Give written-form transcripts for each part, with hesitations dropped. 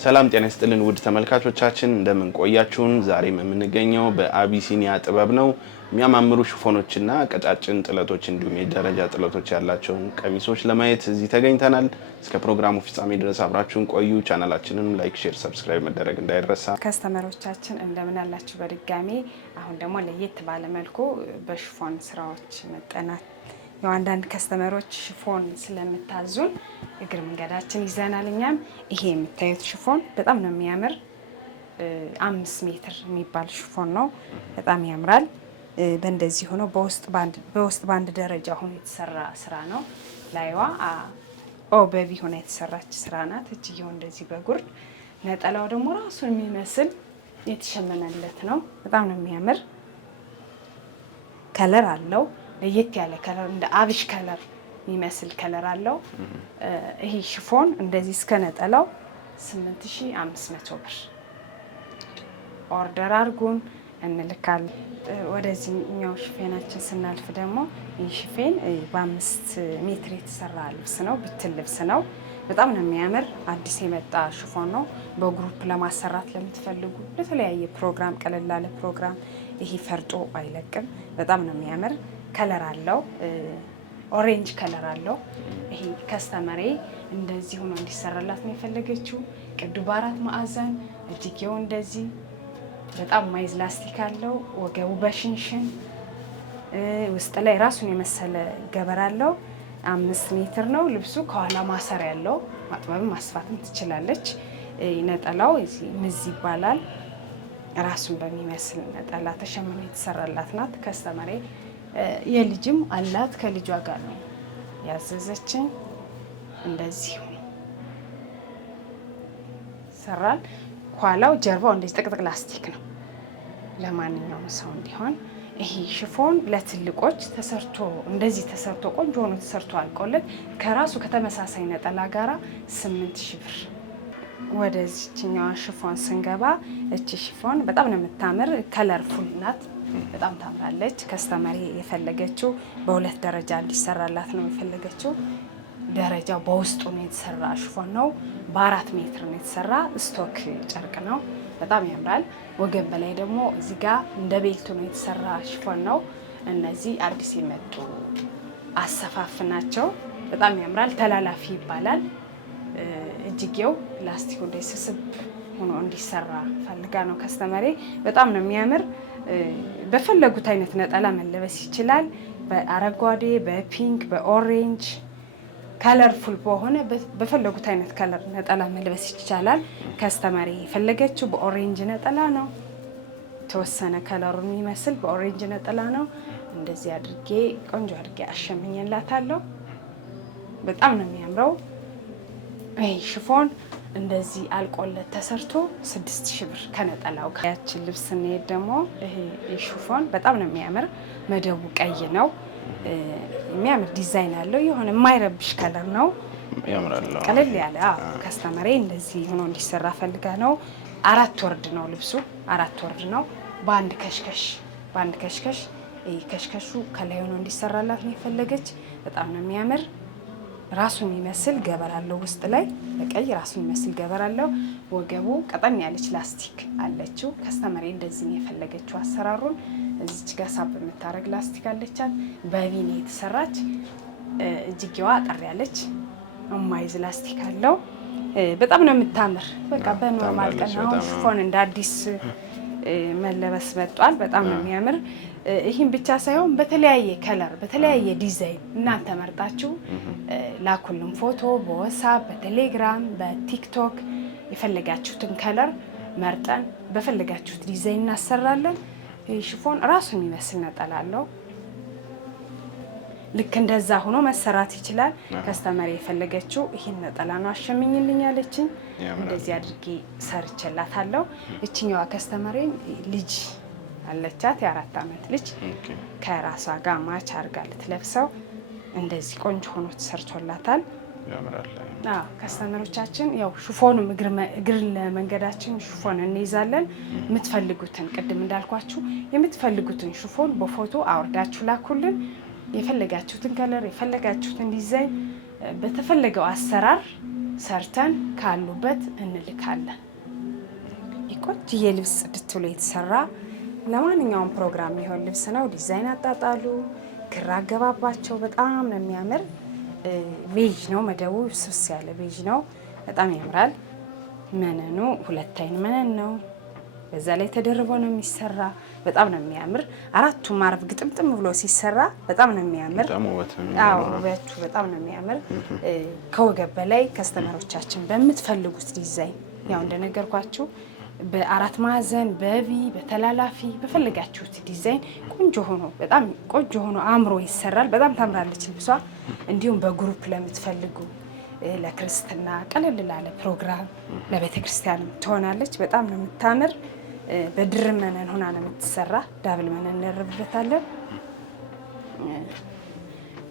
ሰላም ጤና ይስጥልን ውድ ተመልካቾቻችን እንደምን ቆያችሁን? ዛሬም የምንገኘው በአቢሲኒያ ጥበብ ነው። የሚያማምሩ ሽፎኖችና ቀጫጭን ጥለቶች እንዲሁም የደረጃ ጥለቶች ያላቸውን ቀሚሶች ለማየት እዚህ ተገኝተናል። እስከ ፕሮግራሙ ፍጻሜ ድረስ አብራችሁን ቆዩ። ቻናላችንን ላይክ፣ ሼር፣ ሰብስክራይብ መደረግ እንዳይረሳ። ከስተመሮቻችን እንደምን አላችሁ? በድጋሚ አሁን ደግሞ ለየት ባለ መልኩ በሽፎን ስራዎች መጠናት አንዳንድ ከስተመሮች ሽፎን ስለምታዙን እግር መንገዳችን ይዘናል። እኛም ይሄ የምታዩት ሽፎን በጣም ነው የሚያምር 5 ሜትር የሚባል ሽፎን ነው። በጣም ያምራል። በእንደዚህ ሆኖ በውስጥ ባንድ ደረጃ ሆኖ የተሰራ ስራ ነው። ላይዋ በቢ ሆና የተሰራች ስራ ናት። እጅየው እንደዚህ በጉርድ ነጠላው ደግሞ ራሱን የሚመስል የተሸመነለት ነው። በጣም ነው የሚያምር። ከለር አለው። ለየት ያለ ከለር እንደ አብሽ ከለር የሚመስል ከለር አለው። ይሄ ሽፎን እንደዚህ እስከ ነጠላው 8500 ብር ኦርደር አድርጉን እንልካለን። ወደዚህኛው ሽፌናችን ስናልፍ ደግሞ ይህ ሽፌን በ5 ሜትር የተሰራ ልብስ ነው። ብትን ልብስ ነው። በጣም ነው የሚያምር። አዲስ የመጣ ሽፎን ነው። በግሩፕ ለማሰራት ለምትፈልጉ ለተለያየ ፕሮግራም፣ ቀለል ላለ ፕሮግራም ይሄ ፈርጦ አይለቅም። በጣም ነው የሚያምር። ከለር አለው። ኦሬንጅ ከለር አለው። ይሄ ከስተመሬ እንደዚህ ሆኖ እንዲሰራላት ነው የፈለገችው። ቅዱ በ4 ማዕዘን እጅጌው እንደዚህ በጣም ማይዝ ላስቲክ አለው። ወገቡ በሽንሽን ውስጥ ላይ ራሱን የመሰለ ገበር አለው። 5 ሜትር ነው ልብሱ። ከኋላ ማሰር ያለው ማጥበብም ማስፋትም ትችላለች። ነጠላው ምዝ ይባላል። ራሱን በሚመስል ነጠላ ተሸምኖ የተሰራላት ናት። ከስተመሬ የልጅም አላት። ከልጇ ጋር ነው ያዘዘችኝ። እንደዚህ ሰራል። ኋላው ጀርባው እንደዚህ ጥቅጥቅ ላስቲክ ነው። ለማንኛውም ሰው እንዲሆን ይሄ ሽፎን ለትልቆች ተሰርቶ እንደዚህ ተሰርቶ ቆንጆ ሆኖ ተሰርቶ አልቆለት ከራሱ ከተመሳሳይ ነጠላ ጋራ 8000 ብር። ወደዚህኛዋ ሽፎን ስንገባ እቺ ሽፎን በጣም ነው የምታምር። ከለርፉል ናት። በጣም ታምራለች። ከስተመሪ የፈለገችው በ2 ደረጃ እንዲሰራላት ነው የፈለገችው። ደረጃው በውስጡ ነው የተሰራ ሽፎን ነው። በ4 ሜትር ነው የተሰራ ስቶክ ጨርቅ ነው። በጣም ያምራል። ወገብ በላይ ደግሞ እዚህ ጋር እንደ ቤልቱ ነው የተሰራ ሽፎን ነው። እነዚህ አዲስ የመጡ አሰፋፍ ናቸው። በጣም ያምራል። ተላላፊ ይባላል። እጅጌው ላስቲኩ እንደስስብ ሆኖ እንዲሰራ ፈልጋ ነው ከስተመሬ። በጣም ነው የሚያምር። በፈለጉት አይነት ነጠላ መለበስ ይችላል። በአረንጓዴ፣ በፒንክ፣ በኦሬንጅ ከለርፉል በሆነ በፈለጉት አይነት ከለር ነጠላ መልበስ ይቻላል። ከስተመሬ የፈለገችው በኦሬንጅ ነጠላ ነው። ተወሰነ ከለሩን የሚመስል በኦሬንጅ ነጠላ ነው። እንደዚህ አድርጌ ቆንጆ አድርጌ አሸምኝላታለሁ። በጣም ነው የሚያምረው። ይሄ ሽፎን እንደዚህ አልቆለት ተሰርቶ 6000 ብር ከነጠላው ጋር። ያችን ልብስ ስንሄድ ደግሞ ይሄ ሽፎን በጣም ነው የሚያምር። መደቡ ቀይ ነው። የሚያምር ዲዛይን አለው። የሆነ የማይረብሽ ከለር ነው። ያምራል። ቀለል ያለ ከስተመሬ እንደዚህ ሆኖ እንዲሰራ ፈልጋ ነው። 4 ወርድ ነው ልብሱ። 4 ወርድ ነው። በአንድ ከሽከሽ ይሄ ከሽከሹ ከላይ ሆኖ እንዲሰራላት ነው የፈለገች። በጣም ነው የሚያምር። ራሱን የሚመስል ገበር አለው። ውስጥ ላይ በቀይ ራሱን የሚመስል ገበር አለው። ወገቡ ቀጠን ያለች ላስቲክ አለችው። ከስተመሬ እንደዚህ ነው የፈለገችው። አሰራሩን እዚች ጋር ሳብ የምታረግ ላስቲክ አለቻት። በቪኔ የተሰራች እጅጌዋ አጠር ያለች ማይዝ ላስቲክ አለው። በጣም ነው የምታምር። በቃ በኖርማል ቀን አሁን ሽፎን እንደ አዲስ መለበስ መጥቷል። በጣም ነው የሚያምር። ይህም ብቻ ሳይሆን በተለያየ ከለር በተለያየ ዲዛይን እናንተ መርጣችሁ ላኩልን። ፎቶ በዋትስአፕ በቴሌግራም በቲክቶክ የፈለጋችሁትን ከለር መርጠን በፈለጋችሁት ዲዛይን እናሰራለን። ይህ ሽፎን ራሱን የሚመስል ነጠላ አለው። ልክ እንደዛ ሆኖ መሰራት ይችላል። ከስተመሪ የፈለገችው ይሄን ነጠላ ነው አሸምኝልኝ ያለችኝ። እንደዚህ አድርጌ ሰርቼላታለሁ። እቺኛዋ ከስተመሬን ልጅ አለቻት፣ የ4 ዓመት ልጅ ከራሷ ጋር ማች አድርጋ ልትለብሰው እንደዚህ ቆንጆ ሆኖ ተሰርቶላታል። ከስተመሮቻችን ያው ሽፎንም እግር ለመንገዳችን ሽፎን እንይዛለን። የምትፈልጉትን ቅድም እንዳልኳችሁ የምትፈልጉትን ሽፎን በፎቶ አውርዳችሁ ላኩልን። የፈለጋችሁትን ከለር የፈለጋችሁትን ዲዛይን በተፈለገው አሰራር ሰርተን ካሉበት እንልካለን። ቆንጆዬ ልብስ ጽድት ብሎ የተሰራ ለማንኛውም ፕሮግራም የሚሆን ልብስ ነው። ዲዛይን አጣጣሉ፣ ክር አገባባቸው በጣም ነው የሚያምር። ቤጅ ነው መደቡ፣ ስስ ያለ ቤጅ ነው። በጣም ያምራል። መነኑ 2 አይን መነን ነው። በዛ ላይ ተደርቦ ነው የሚሰራ። በጣም ነው የሚያምር። 4ቱም አረፍ ግጥምጥም ብሎ ሲሰራ በጣም ነው የሚያምር። ውበቱ በጣም ነው የሚያምር። ከወገብ በላይ ከስተመሮቻችን በምትፈልጉት ዲዛይን ያው እንደነገርኳችሁ በ4 ማዕዘን በቪ በተላላፊ በፈለጋችሁት ዲዛይን ቆንጆ ሆኖ በጣም ቆንጆ ሆኖ አምሮ ይሰራል። በጣም ታምራለች ልብሷ። እንዲሁም በግሩፕ ለምትፈልጉ ለክርስትና ቀለል ላለ ፕሮግራም ለቤተ ክርስቲያን ትሆናለች። በጣም ነው የምታምር። በድርብ መነን ሆና ነው የምትሰራ። ዳብል መነን እንረብበታለን።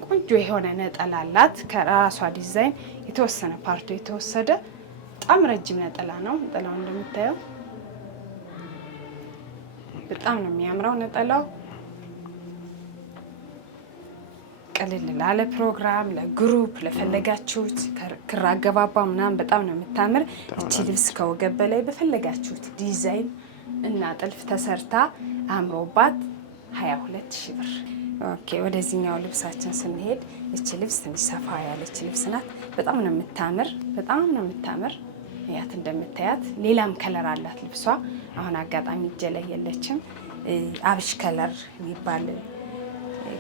ቆንጆ የሆነ ነጠላ አላት። ከራሷ ዲዛይን የተወሰነ ፓርቱ የተወሰደ በጣም ረጅም ነጠላ ነው። ነጠላው እንደምታየው በጣም ነው የሚያምረው ነጠላው። ቀለል ላለ ፕሮግራም ለግሩፕ ለፈለጋችሁት ክር አገባባ ምናምን በጣም ነው የምታምር። እቺ ልብስ ከወገብ በላይ በፈለጋችሁት ዲዛይን እና ጥልፍ ተሰርታ አምሮባት 22,000 ብር። ኦኬ ወደዚህኛው ልብሳችን ስንሄድ እቺ ልብስ ትንሽ ሰፋ ያለች ልብስ ናት። በጣም ነው የምታምር። በጣም ነው የምታምር። ያት እንደምታያት ሌላም ከለር አላት ልብሷ። አሁን አጋጣሚ እጄ ላይ የለችም። አብሽ ከለር የሚባል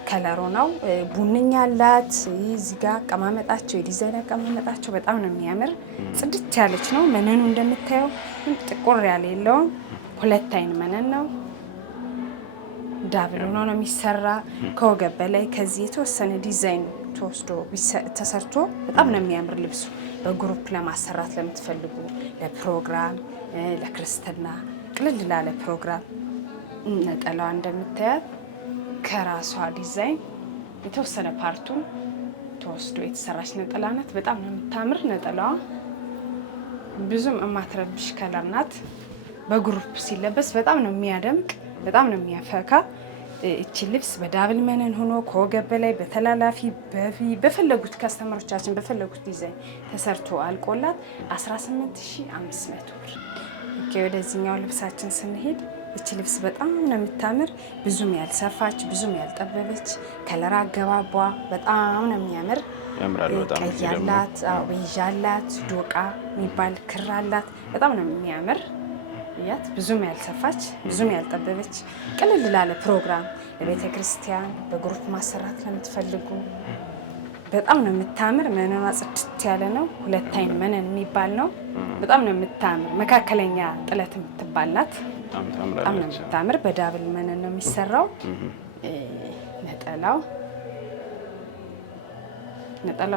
ከለሩ ነው። ቡንኛ አላት። እዚህ ጋር አቀማመጣቸው የዲዛይን አቀማመጣቸው በጣም ነው የሚያምር። ጽድት ያለች ነው። መነኑ እንደምታየው ጥቁር ያለ የለውም። 2 አይን መነን ነው። ዳብል ሆኖ ነው የሚሰራ። ከወገብ በላይ ከዚህ የተወሰነ ዲዛይን ተወስዶ ተሰርቶ በጣም ነው የሚያምር ልብሱ። በግሩፕ ለማሰራት ለምትፈልጉ ለፕሮግራም ለክርስትና ቅልል ላለ ፕሮግራም ነጠላዋ እንደምታያት ከራሷ ዲዛይን የተወሰነ ፓርቱን ተወስዶ የተሰራች ነጠላ ናት። በጣም ነው የምታምር ነጠላዋ። ብዙም የማትረብሽ ከለር ናት። በግሩፕ ሲለበስ በጣም ነው የሚያደምቅ፣ በጣም ነው የሚያፈካ። እቺ ልብስ በዳብል መነን ሆኖ ከወገብ በላይ በተላላፊ በፈለጉት ከስተመሮቻችን በፈለጉት ዲዛይን ተሰርቶ አልቆላት 18,500 ብር። ኦኬ ወደዚህኛው ልብሳችን ስንሄድ እቺ ልብስ በጣም ነው የምታምር። ብዙም ያልሰፋች ብዙም ያልጠበበች ከለር አገባቧ በጣም ነው የሚያምር። ቀይ ያላት ቤዥ አላት። ዶቃ የሚባል ክር አላት። በጣም ነው የሚያምር። ያት ብዙም ያልሰፋች ብዙም ያልጠበበች ቅልል ላለ ፕሮግራም ለቤተ ክርስቲያን በግሩፕ ማሰራት ለምትፈልጉ በጣም ነው የምታምር። መነኗ ጽድት ያለ ነው። 2 አይን መነን የሚባል ነው። በጣም ነው የምታምር። መካከለኛ ጥለት የምትባል ናት። በጣም ነው የምታምር። በዳብል መነን ነው የሚሰራው። ነጠላው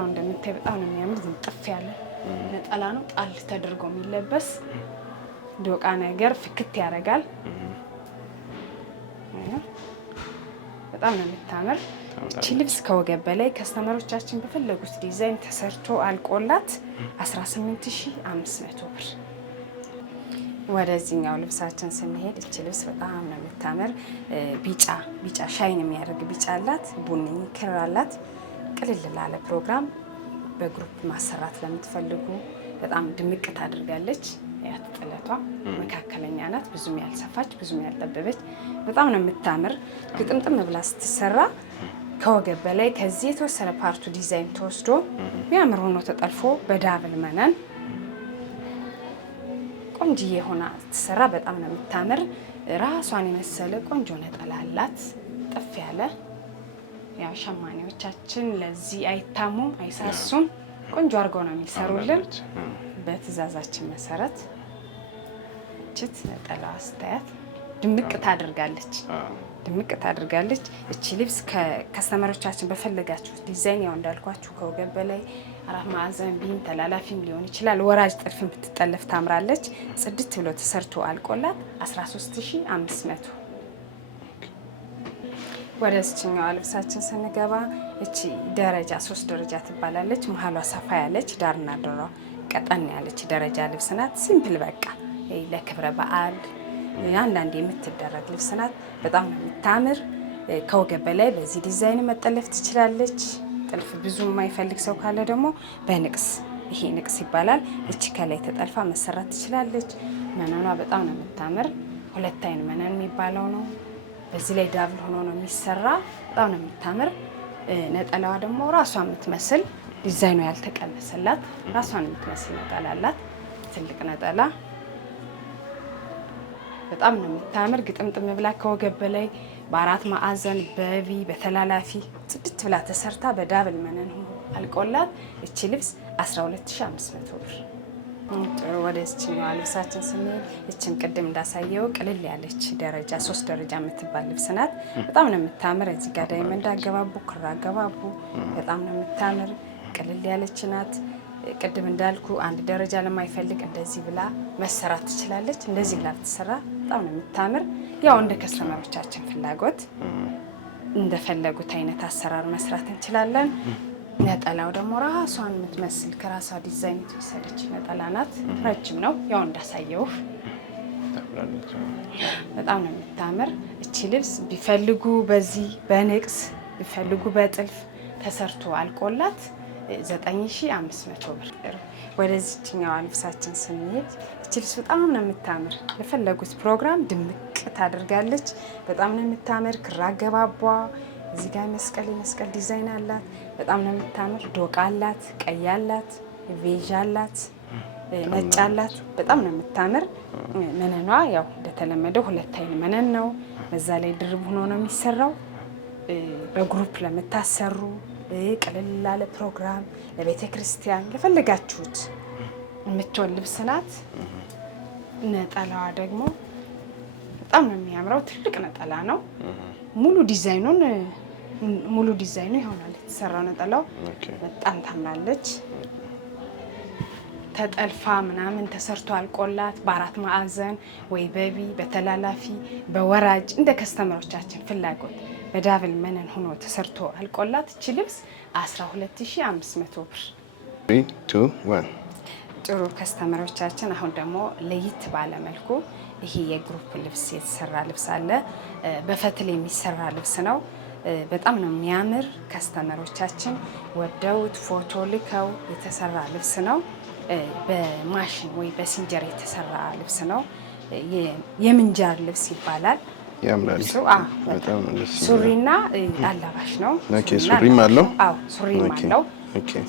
እንደምታይ በጣም ነው የሚያምር። ዝንጥፍ ያለ ነጠላ ነው። ጣል ተደርጎ የሚለበስ ዶቃ ነገር ፍክት ያደርጋል። በጣም ነው የምታምር። እቺ ልብስ ከወገብ በላይ ከስተመሮቻችን በፈለጉት ዲዛይን ተሰርቶ አልቆላት 18,500 ብር። ወደዚህኛው ልብሳችን ስንሄድ እቺ ልብስ በጣም ነው የምታምር። ቢጫ ሻይን የሚያደርግ ቢጫ አላት። ቡኒ ክር አላት። ቅልል ላለ ፕሮግራም በግሩፕ ማሰራት ለምትፈልጉ በጣም ድምቅ ታደርጋለች። ያት ጥለቷ መካከለኛ ናት። ብዙም ያልሰፋች ብዙም ያልጠበበች በጣም ነው የምታምር። ግጥምጥም ብላ ስትሰራ ከወገብ በላይ ከዚህ የተወሰነ ፓርቱ ዲዛይን ተወስዶ የሚያምር ሆኖ ተጠልፎ በዳብል መነን ቆንጅዬ ሆና ስትሰራ በጣም ነው የምታምር። ራሷን የመሰለ ቆንጆ ነጠላ አላት። ጥፍ ያለ ያው ሸማኔዎቻችን ለዚህ አይታሙም፣ አይሳሱም። ቆንጆ አድርገው ነው የሚሰሩልን በትዕዛዛችን መሰረት። እችት ነጠላ አስተያየት ድምቅ ታደርጋለች። እቺ ልብስ ከከስተመሮቻችን በፈለጋችሁ ዲዛይን ያው እንዳልኳችሁ ከወገብ በላይ 4 ማዕዘን ቢም ተላላፊም ሊሆን ይችላል። ወራጅ ጥልፍም ብትጠለፍ ታምራለች። ጽድት ብሎ ተሰርቶ አልቆላት 13,500። ወደ እችኛዋ ልብሳችን ስንገባ እቺ ደረጃ 3 ደረጃ ትባላለች። መሀሏ ሰፋ ያለች ዳርና ዳሯ ቀጠን ያለች ደረጃ ልብስ ናት። ሲምፕል በቃ ለክብረ በዓል አንዳንድ የምትደረግ ልብስ ናት። በጣም ነው የምታምር። ከወገብ በላይ በዚህ ዲዛይን መጠለፍ ትችላለች። ጥልፍ ብዙ የማይፈልግ ሰው ካለ ደግሞ በንቅስ ይሄ ንቅስ ይባላል። እቺ ከላይ ተጠልፋ መሰራት ትችላለች። መነኗ በጣም ነው የምታምር። ሁለት አይን መነን የሚባለው ነው። በዚህ ላይ ዳብል ሆኖ ነው የሚሰራ። በጣም ነው የምታምር። ነጠላዋ ደግሞ ራሷን የምትመስል ዲዛይኑ ያልተቀነሰላት ራሷን የምትመስል ነጠላ አላት። ትልቅ ነጠላ በጣም ነው የምታምር። ግጥምጥም ብላ ከወገብ በላይ በአራት ማዕዘን በቪ በተላላፊ ጽድት ብላ ተሰርታ በዳብል መነን አልቆላት እቺ ልብስ 12500 ብር። ወደ እችኛዋ ልብሳችን ስንሄድ እችን ቅድም እንዳሳየው ቅልል ያለች ደረጃ 3 ደረጃ የምትባል ልብስ ናት። በጣም ነው የምታምር። እዚህ ጋር ዳይመንድ አገባቡ ክር አገባቡ በጣም ነው የምታምር። ቅልል ያለች ናት። ቅድም እንዳልኩ አንድ ደረጃ ለማይፈልግ እንደዚህ ብላ መሰራት ትችላለች። እንደዚህ ብላ ብትሰራ በጣም ነው የምታምር። ያው እንደ ከስተመሮቻችን ፍላጎት እንደፈለጉት አይነት አሰራር መስራት እንችላለን። ነጠላው ደግሞ ራሷን የምትመስል ከራሷ ዲዛይን የተወሰደች ነጠላ ናት። ረጅም ነው ያው እንዳሳየው በጣም ነው የምታምር። እቺ ልብስ ቢፈልጉ በዚህ በንቅስ ቢፈልጉ በጥልፍ ተሰርቶ አልቆላት 9500 ብር። ወደዚህኛዋ ልብሳችን ስንሄድ እቺ ልብስ በጣም ነው የምታምር። ለፈለጉት ፕሮግራም ድምቅ ታደርጋለች። በጣም ነው የምታምር። ክር አገባቧ እዚህ ጋር መስቀል ዲዛይን አላት። በጣም ነው የምታምር። ዶቃ አላት፣ ቀይ አላት፣ ቬዥ አላት፣ ነጭ አላት። በጣም ነው የምታምር። መነኗ ያው እንደተለመደው ሁለት አይን መነን ነው። በዛ ላይ ድርብ ሆኖ ነው የሚሰራው። በግሩፕ ለምታሰሩ ቅልል ላለ ፕሮግራም ለቤተ ክርስቲያን ለፈለጋችሁት የምትሆን ልብስ ናት። ነጠላዋ ደግሞ በጣም ነው የሚያምረው። ትልቅ ነጠላ ነው። ሙሉ ዲዛይኑ ይሆናል የተሰራው። ነጠላው በጣም ታምራለች። ተጠልፋ ምናምን ተሰርቶ አልቆላት በአራት ማዕዘን ወይ በቢ በተላላፊ በወራጅ እንደ ከስተመሮቻችን ፍላጎት በዳብል መነን ሆኖ ተሰርቶ አልቆላት እቺ ልብስ 12500 ብር። ጥሩ ከስተመሮቻችን፣ አሁን ደግሞ ለየት ባለ መልኩ ይሄ የግሩፕ ልብስ የተሰራ ልብስ አለ። በፈትል የሚሰራ ልብስ ነው። በጣም ነው የሚያምር። ከስተመሮቻችን ወደውት ፎቶ ልከው የተሰራ ልብስ ነው። በማሽን ወይ በሲንጀር የተሰራ ልብስ ነው። የምንጃር ልብስ ይባላል። ያምራል። ሱሪና አላባሽ ነው። ሱሪም አለው። አዎ ሱሪም አለው።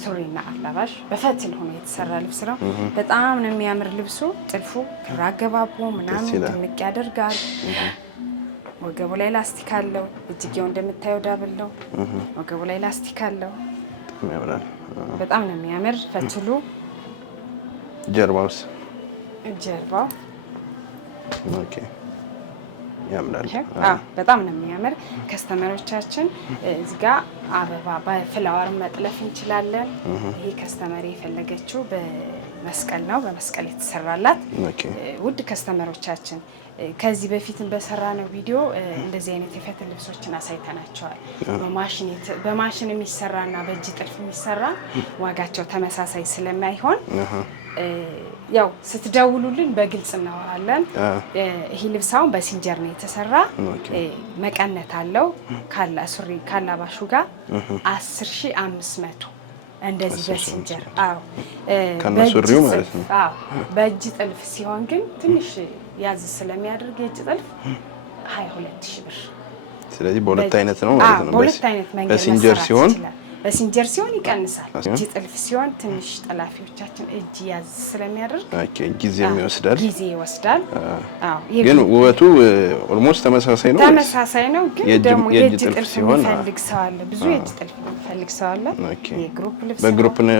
ሱሪና አላባሽ በፈትል ሆኖ የተሰራ ልብስ ነው። በጣም ነው የሚያምር ልብሱ። ጥልፉ ክር አገባቡ ምናምን ድምቅ ያደርጋል። ወገቡ ላይ ላስቲክ አለው። እጅጌው እንደምታየው ዳብል ነው። ወገቡ ላይ ላስቲክ አለው። በጣም ነው የሚያምር ፈትሉ። ጀርባውስ? ጀርባው ኦኬ ያምራል። በጣም ነው የሚያምር። ከስተመሮቻችን እዚህ ጋር አበባ በፍላወር መጥለፍ እንችላለን። ይሄ ከስተመሪ የፈለገችው በመስቀል ነው። በመስቀል የተሰራላት ውድ ከስተመሮቻችን ከዚህ በፊትም በሰራነው ቪዲዮ እንደዚህ አይነት የፈትል ልብሶችን አሳይተናቸዋል። በማሽን የሚሰራና በእጅ ጥልፍ የሚሰራ ዋጋቸው ተመሳሳይ ስለማይሆን ያው ስትደውሉልን በግልጽ እናወራለን። ይሄ ልብስ አሁን በሲንጀር ነው የተሰራ። መቀነት አለው ሱሪ ካላባሹ ጋር 10500 እንደዚህ በሲንጀር። አዎ ከነሱሪው ማለት ነው። አዎ በእጅ ጥልፍ ሲሆን ግን ትንሽ ያዝ ስለሚያደርግ የእጅ ጥልፍ 22000 ብር። ስለዚህ በሁለት አይነት ነው ማለት ነው። በሁለት አይነት መንገድ በሲንጀር ሲሆን በሲንጀር ሲሆን ይቀንሳል። እጅ ጥልፍ ሲሆን ትንሽ ጠላፊዎቻችን እጅ ያዝ ስለሚያደርግ ጊዜ ይወስዳል። ግን ውበቱ ኦልሞስት ተመሳሳይ ነው። ተመሳሳይ ነው። ግን ደግሞ የእጅ ጥልፍ የሚፈልግ ሰው አለ። ብዙ የእጅ ጥልፍ የሚፈልግ ሰው አለ። የግሩፕ ልብስ በግሩፕ ነው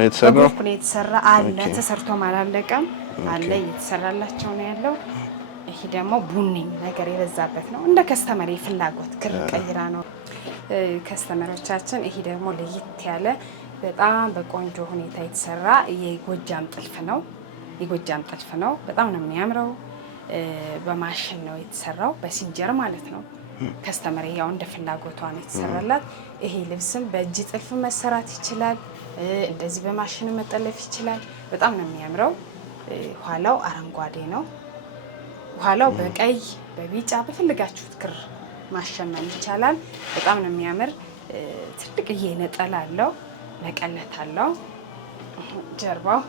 የተሰራ አለ። ተሰርቶም አላለቀም አለ። እየተሰራላቸው ነው ያለው። ይሄ ደግሞ ቡኒ ነገር የበዛበት ነው። እንደ ከስተመር ፍላጎት ክር ቀይራ ነው ከስተመሮቻችን። ይሄ ደግሞ ለየት ያለ በጣም በቆንጆ ሁኔታ የተሰራ የጎጃም ጥልፍ ነው። የጎጃም ጥልፍ ነው። በጣም ነው የሚያምረው። በማሽን ነው የተሰራው፣ በሲንጀር ማለት ነው። ከስተመር ያው እንደ ፍላጎቷ ነው የተሰራላት። ይሄ ልብስም በእጅ ጥልፍ መሰራት ይችላል። እንደዚህ በማሽን መጠለፍ ይችላል። በጣም ነው የሚያምረው። ኋላው አረንጓዴ ነው። ኋላው በቀይ በቢጫ በፈለጋችሁት ክር ማሸመን ይቻላል። በጣም ነው የሚያምር። ትልቅዬ ነጠላ አለው፣ መቀነት አለው። ጀርባው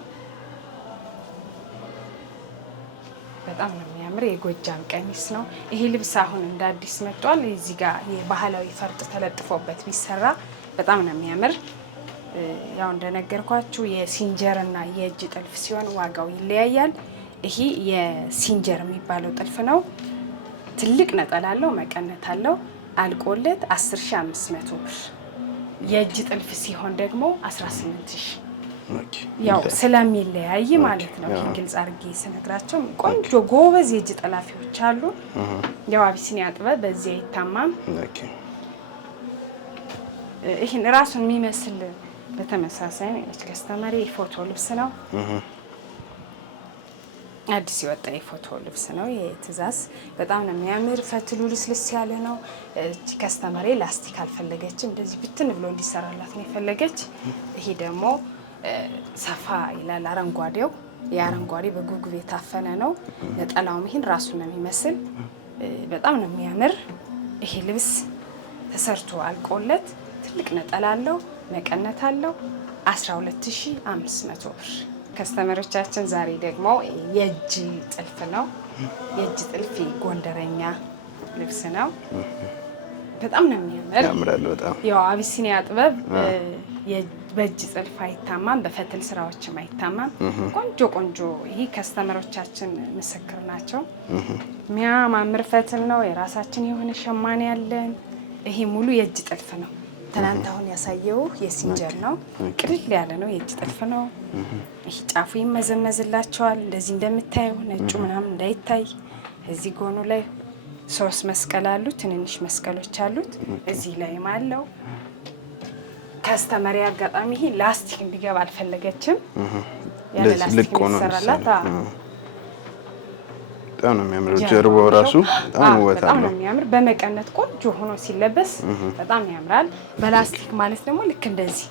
በጣም ነው የሚያምር የጎጃም ቀሚስ ነው። ይሄ ልብስ አሁን እንደ አዲስ መጥቷል። እዚህ ጋር የባህላዊ ፈርጥ ተለጥፎበት ቢሰራ በጣም ነው የሚያምር። ያው እንደነገርኳችሁ የሲንጀር እና የእጅ ጥልፍ ሲሆን ዋጋው ይለያያል። ይሄ የሲንጀር የሚባለው ጥልፍ ነው። ትልቅ ነጠላ አለው፣ መቀነት አለው። አልቆለት 10500 ብር። የእጅ ጥልፍ ሲሆን ደግሞ 18000። ያው ስለሚለያይ ማለት ነው። ግልጽ አድርጌ ስነግራቸው ቆንጆ ጎበዝ የእጅ ጠላፊዎች አሉ። ያው አቢሲኒያ ጥበብ በዚህ አይታማም። ይህን ራሱን የሚመስል በተመሳሳይ ነች ከስተመሪ ፎቶ ልብስ ነው። አዲስ የወጣ የፎቶ ልብስ ነው። የትእዛዝ በጣም ነው የሚያምር። ፈትሉ ልስልስ ያለ ነው። እቺ ከስተመሪ ላስቲክ አልፈለገችም። እንደዚህ ብትን ብሎ እንዲሰራላት ነው የፈለገች። ይሄ ደግሞ ሰፋ ይላል። አረንጓዴው የአረንጓዴ በጉግብ የታፈነ ነው። ነጠላውም ይሄን ራሱን ነው የሚመስል። በጣም ነው የሚያምር። ይሄ ልብስ ተሰርቶ አልቆለት ትልቅ ነጠላ አለው፣ መቀነት አለው። 12500 ብር። ከስተመሮቻችን ዛሬ ደግሞ የእጅ ጥልፍ ነው። የእጅ ጥልፍ ጎንደረኛ ልብስ ነው። በጣም ነው የሚያምር። ያምራል በጣም። ያው አቢሲኒያ ጥበብ በእጅ ጥልፍ አይታማም፣ በፈትል ስራዎችም አይታማም። ቆንጆ ቆንጆ ይሄ ከስተመሮቻችን ምስክር ናቸው። የሚያማምር ፈትል ነው። የራሳችን የሆነ ሸማኔ ያለን። ይሄ ሙሉ የእጅ ጥልፍ ነው። ትናንት አሁን ያሳየው የሲንጀር ነው። ቅልል ያለ ነው። የእጅ ጥልፍ ነው። ይሄ ጫፉ ይመዘመዝላቸዋል። እንደዚህ እንደምታየው ነጩ ምናምን እንዳይታይ እዚህ ጎኑ ላይ 3 መስቀል አሉት። ትንንሽ መስቀሎች አሉት። እዚህ ላይም አለው። ከስተመሪ አጋጣሚ ይሄ ላስቲክ እንዲገባ አልፈለገችም። ያለ ላስቲክ ይሰራላት። በጣም ነው የሚያምር። ጀርባው ራሱ በጣም ውበት አለው። በጣም ነው የሚያምር። በመቀነት ቆንጆ ሆኖ ሲለበስ በጣም ያምራል። በላስቲክ ማለት ደግሞ ልክ እንደዚህ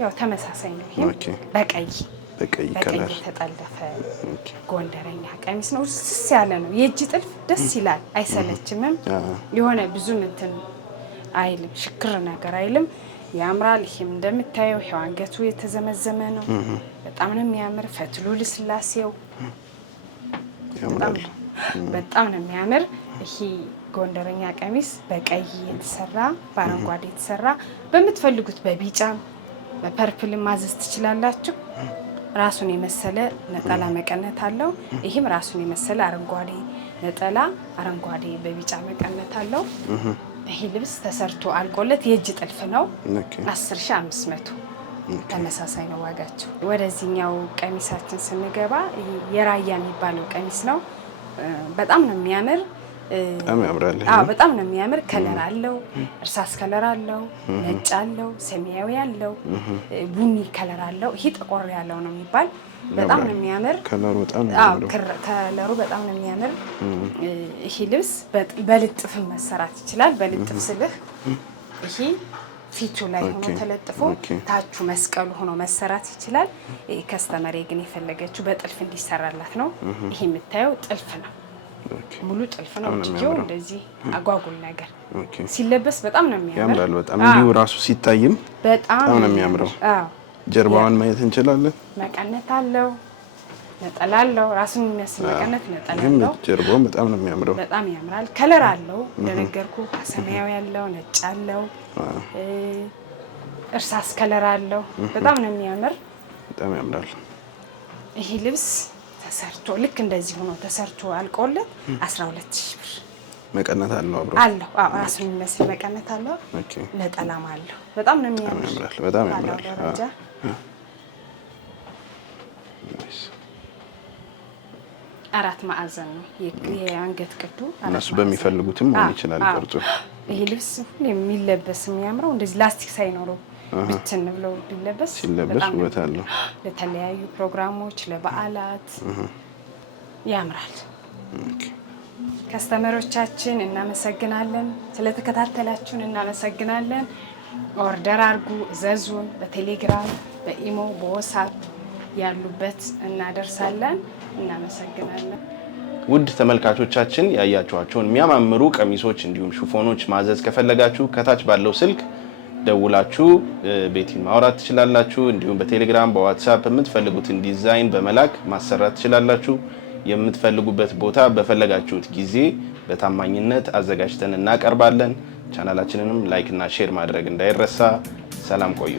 ያው ተመሳሳይ ነው። ይሄ በቀይ ከለር የተጠለፈ ጎንደረኛ ቀሚስ ነው። ስስ ያለ ነው። የእጅ ጥልፍ ደስ ይላል፣ አይሰለችምም። የሆነ ብዙም እንትን አይልም፣ ሽክር ነገር አይልም። ያምራል። ይሄም እንደምታየው ይሄው አንገቱ የተዘመዘመ ነው። በጣም ነው የሚያምር። ፈትሉ ልስላሴው ያምራል። በጣም ነው የሚያምር። ይሄ ጎንደረኛ ቀሚስ በቀይ የተሰራ በአረንጓዴ የተሰራ በምትፈልጉት በቢጫም በፐርፕልም ማዘዝ ትችላላችሁ። ራሱን የመሰለ ነጠላ መቀነት አለው። ይሄም ራሱን የመሰለ አረንጓዴ ነጠላ አረንጓዴ በቢጫ መቀነት አለው። ይሄ ልብስ ተሰርቶ አልቆለት የእጅ ጥልፍ ነው። 10500 ተመሳሳይ ነው ዋጋቸው። ወደዚህኛው ቀሚሳችን ስንገባ የራያ የሚባለው ቀሚስ ነው። በጣም ነው የሚያምር። በጣም ያምራል። በጣም ነው የሚያምር። ከለር አለው፣ እርሳስ ከለር አለው፣ ነጭ አለው፣ ሰማያዊ አለው፣ ቡኒ ከለር አለው። ይሄ ጠቆር ያለው ነው የሚባል። በጣም ነው የሚያምር ከለሩ። በጣም ነው የሚያምር ከለሩ። በጣም ነው የሚያምር። ይሄ ልብስ በልጥፍ መሰራት ይችላል። በልጥፍ ስልህ ይሄ ፊቱ ላይ ሆኖ ተለጥፎ ታቹ መስቀሉ ሆኖ መሰራት ይችላል። ከስተመሬ ግን የፈለገችው በጥልፍ እንዲሰራላት ነው። ይሄ የምታየው ጥልፍ ነው፣ ሙሉ ጥልፍ ነው። እጅጌው እንደዚህ አጓጉል ነገር ሲለበስ በጣም ነው የሚያምር። ያምራል በጣም። እንዲሁ ራሱ ሲታይም በጣም ነው የሚያምረው። ጀርባዋን ማየት እንችላለን። መቀነት አለው፣ ነጠላ አለው። ራሱን የሚመስል መቀነት ነጠላ አለው። ጀርባው በጣም ነው የሚያምረው። በጣም ያምራል። ከለር አለው እንደነገርኩ፣ ሰማያዊ አለው፣ ነጭ አለው፣ እርሳስ ከለር አለው። በጣም ነው የሚያምር። በጣም ያምራል። ይሄ ልብስ ተሰርቶ ልክ እንደዚህ ሆኖ ተሰርቶ አልቆለት 12000 ብር። መቀነት አለው አለው። ራሱን የሚመስል መቀነት አለው። ነጠላም አለው። በጣም ነው የሚያምር። በጣም ያምራል። አራት ማዕዘን ነው የአንገት ቅዱ። እነሱ በሚፈልጉትም መሆን ይችላል ቅርጹ። ይሄ ልብስ የሚለበስ የሚያምረው እንደዚህ ላስቲክ ሳይኖረው ብትን ብለው ቢለበስ ውበት አለው። ለተለያዩ ፕሮግራሞች፣ ለበዓላት ያምራል። ከስተመሮቻችን እናመሰግናለን። ስለተከታተላችሁን እናመሰግናለን። ኦርደር አድርጉ፣ እዘዙን። በቴሌግራም በኢሞ በዋትስአፕ ያሉበት እናደርሳለን። እናመሰግናለን። ውድ ተመልካቾቻችን ያያችኋቸውን የሚያማምሩ ቀሚሶች እንዲሁም ሽፎኖች ማዘዝ ከፈለጋችሁ ከታች ባለው ስልክ ደውላችሁ ቤቲን ማውራት ትችላላችሁ። እንዲሁም በቴሌግራም በዋትስአፕ የምትፈልጉትን ዲዛይን በመላክ ማሰራት ትችላላችሁ። የምትፈልጉበት ቦታ በፈለጋችሁት ጊዜ በታማኝነት አዘጋጅተን እናቀርባለን። ቻናላችንንም ላይክ እና ሼር ማድረግ እንዳይረሳ። ሰላም ቆዩ።